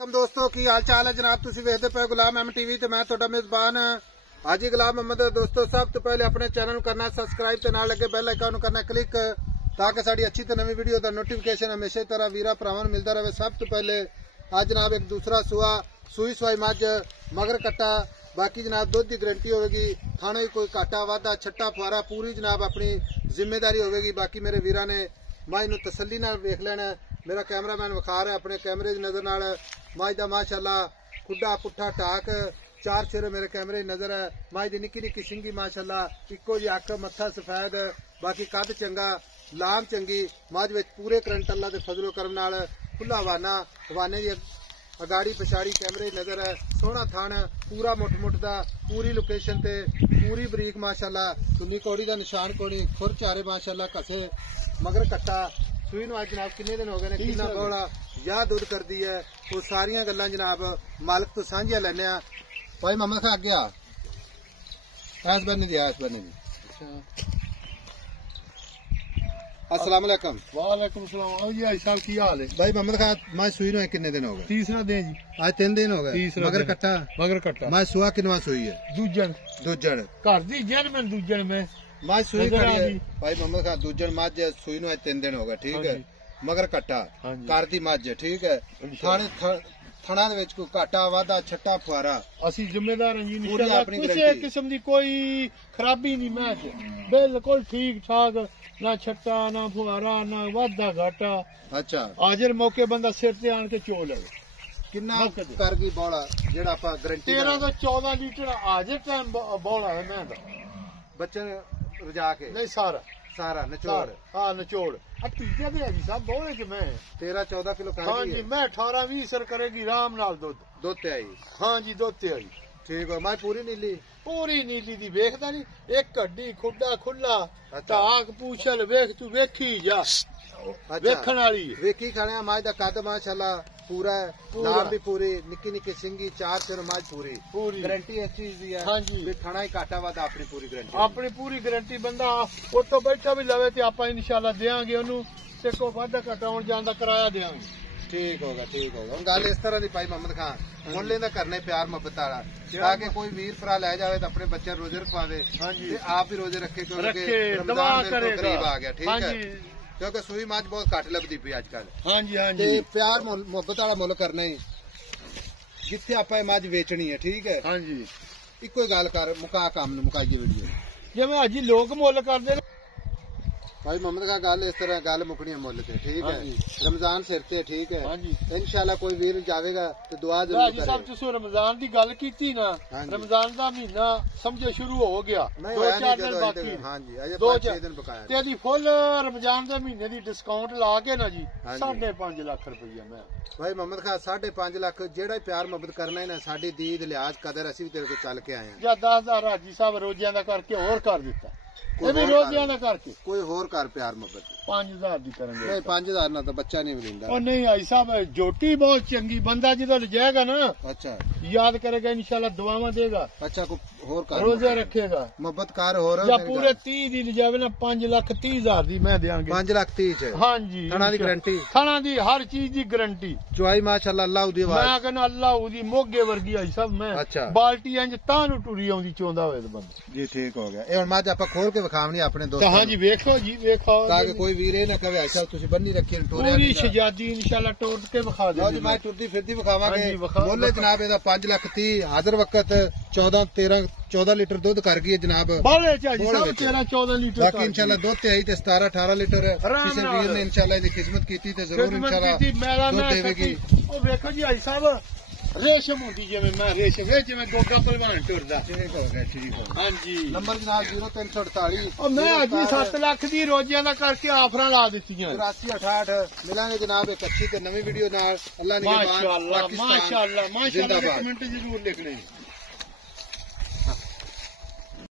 दोस्तों की हाल चाल है जनाब तुसी वेखदे पे गुलाम एम टीवी ते मैं तुहाडा मेजबान हाजी गुलाम मोहम्मद। दोस्तों सब तो पहले अपने चैनल करना सब्सक्राइब ते नाल लगे बेल आइकन करना क्लिक ताकि साडी अच्छी ते नवी वीडियो दा नोटिफिकेशन हमेशा तरह वीरा भरावां मिलता रहे। सब तो पहले आज जनाब एक दूसरा सुई सवाई मझ मगर कट्टा बाकी जनाब दुध की गारंटी होगी, थाने कोई घाटा वाधा छट्टा फुआरा पूरी जनाब अपनी जिम्मेदारी होगी। बाकी मेरे वीरा ने मझ नूं तसल्ली नाल वेख लेना। मेरा कैमरामैन विखा रहा है अपने कैमरे की नजर नाल मझ दा माशाअल्लाह खुड्डा पुट्ठा टाक चार सिरे मेरे कैमरे की नजर है। मझ दी निक्की निक्की सिंगी माशाअल्लाह इक्को जी अख मत्था सफेद बाकी कद चंगा लाम चंगी मझ विच पूरे करंट अल्लाह दे फजलो करम नाल खुला हवाने दी अगाड़ी पछाड़ी कैमरे की नजर है। सोहना थान पूरा मुठ मुठ दा पूरी लोकेशन ते पूरी बरीक माशाअल्लाह तुन्नी कौड़ी दा निशान कोड़ी खुर चारे माशाअल्लाह कसे मगर कट्टा सुई नूं जनाब किन्ने दिन हो गए ने किन्ना बड़ा या दुध कर दी है वो सारिया गल्लां जनाब मालिक तो सांझिया लैने भाई मोहम्मद खां अगे आ ऐस बनी दी ऐस बनी दी। अस्सलाम वालेकुम। वालेकुम सलाम। आओ जी भाई साहब की हाल है? भाई मोहम्मद खां मैं सुई नूं किन्ने दिन हो गए? तीसरा दिन जी। आज 3 दिन हो गए। मगर कट्टा मैं सुआ किनवा सुई है? दूजन घर दी जन में दूजन में मैं सुई खड़ी है भाई मोहम्मद खां दूजन मझ सुई नूं 3 दिन हो गए ठीक है। मगर कट्टा घर दी मझ ठीक है। थणा दे विच कोई घाटा वाधा छट्टा फुआरा असीं जिम्मेदार हां जी इंशाअल्लाह। किसी किस्म दी कोई खराबी नहीं मैच बिल्कुल ठीक ठाक ना छट्टा ना फुआरा ना वाधा घाटा। अच्छा हाजिर मौके बंदा सिर ते आन के चो लवे किन्ना कर गई बौला जेड़ा आपा गारंटी 13 तो 14 लीटर हाजिर टाइम बौला है मैं बच्चे रजा के नहीं सारा निचोड़ हाँ निचोड़ तीजे भी है जी साहब बोले कि मैं 13-14 किलो हाँ जी मैं 18-20 सर करेगी आराम नाल दुध ते आई। हाँ जी दुध ते आई ठीक है। मैं पूरी नीली दी वेखदा नहीं एक हड्डी खुड्डा खुला टाक पूछल वेख तू वेखी जा वेखण वाली वेखी खाने मझ दा कद माशाअल्लाह पूरा है नाम भी पूरी निक्की निक्की सिंगी चार सिर मझ पूरी गारंटी इस चीज दी है। हाँ जी खाना ही घाटा वादा अपनी पूरी गारंटी बंदा उतो बैठा भी लवे ते आपां इंशाअल्लाह देंगे ओनू ते को वादा घाटा होण जान दा किराया देंगे। ठीक होगा गल इस तरह दी भाई मोहम्मद खान मुल्ले दा करने प्यार मोहब्बत वाला ताकि कोई वीर भरा लै जावे तो अपने बच्चे रोजे रखवावे ते आप भी रोजे रखे क्योंकि रमजान करीब आ गया ठीक है क्योंकि सुई मझ बहुत घट लभदी पई अजकल। हाँ जी प्यार मोहब्बत वाला मुल करना ही जिथे आप मझ वेचनी है ठीक है। हाँ जी इको गल कर मुका काम मुकाइए वीडियो जिवें अज लोग मुल करदे भाई मोहम्मद खां गल इस तरह गल मुकनी है मुल ते ठीक है। रमजान सिर ते ठीक है इंशाअल्लाह कोई वीर जावेगा तो दुआ जरूर करेगा। सब तुसीं रमजान दी गल कीती ना रमजान दा महीना समझो शुरू हो गया 2-4 दिन बाकी। हां जी अजे 5-6 दिन बकाया ते दी फुल रमजान दे महीने दी डिस्काउंट ला के ना जी 5.5 लाख रुपया मैं भाई मोहम्मद खां 5.5 लाख जेड़ा प्यार मोहब्बत करना है ना साडी दीद लिहाज कदर असीं भी तेरे को चल के आए हैं या 10,000 हाजी साहब रोजियां दा करके और कर दिता रोजियां दा करके कोई होर कर प्यार मोहब्बत 5,000 दी करेंगे नहीं 5,000 ना तो बच्चा नहीं मिलेगा। और नहीं आई साहब जोटी बहुत चंगी बंदा जिधर ले जाएगा ना अच्छा याद करेगा इंशाल्लाह दुआवां देगा। अच्छा को होर कर रोजे रखेगा मोहब्बत कार होर या पूरे 30 दी ले जावे ना 5,30,000 दी मैं देंगे 5,30,000 हां जी खाना दी गारंटी खाना दी हर चीज दी गारंटी चुआई माशाअल्लाह अल्लाह दी आवाज मैं कहना अल्लाह दी मोगे वर्गी आई सब मैं अच्छा बाल्टी इंज तानू टुरी आउंदी चोंदा होए ते बंदा जी ठीक हो गया। ए हुन मझ आपा खोल के विखावनी अपने दोस्त हां जी वेखो ताकि कोई वीर ना कहे अच्छा तुसी बन्नी रखी टोरे पूरी शजादी इंशाल्लाह टोर के विखा दे जी मैं टुरदी फिरदी विखावांगे बोले जनाब एदा 5,30,000 हाजिर वक्त 14 लीटर दूध कर गई जनाब बोले चाची सब 13-14 लीटर बाकी इंशाल्लाह दूध ते आई ते 17-18 लीटर किसी वीर ने इंशाल्लाह दी खिदमत कीती ते जरूर इंशाल्लाह दूध देवेगी। ओ देखो जी भाई साहब रेशम होती जिवें मैं रेशम जिवें गोगा पहलवान टुरदा ठीक हो गया। हाँ जी नंबर जनाब 0348 मैं अज 7 लाख दी रोजियां दा करके ऑफर ला दित्तियां 8368 मिलांगे जनाब एक अच्छी ते नवी वीडियो नाल अल्लाह ने माशाअल्लाह कमेंट जरूर लिखने।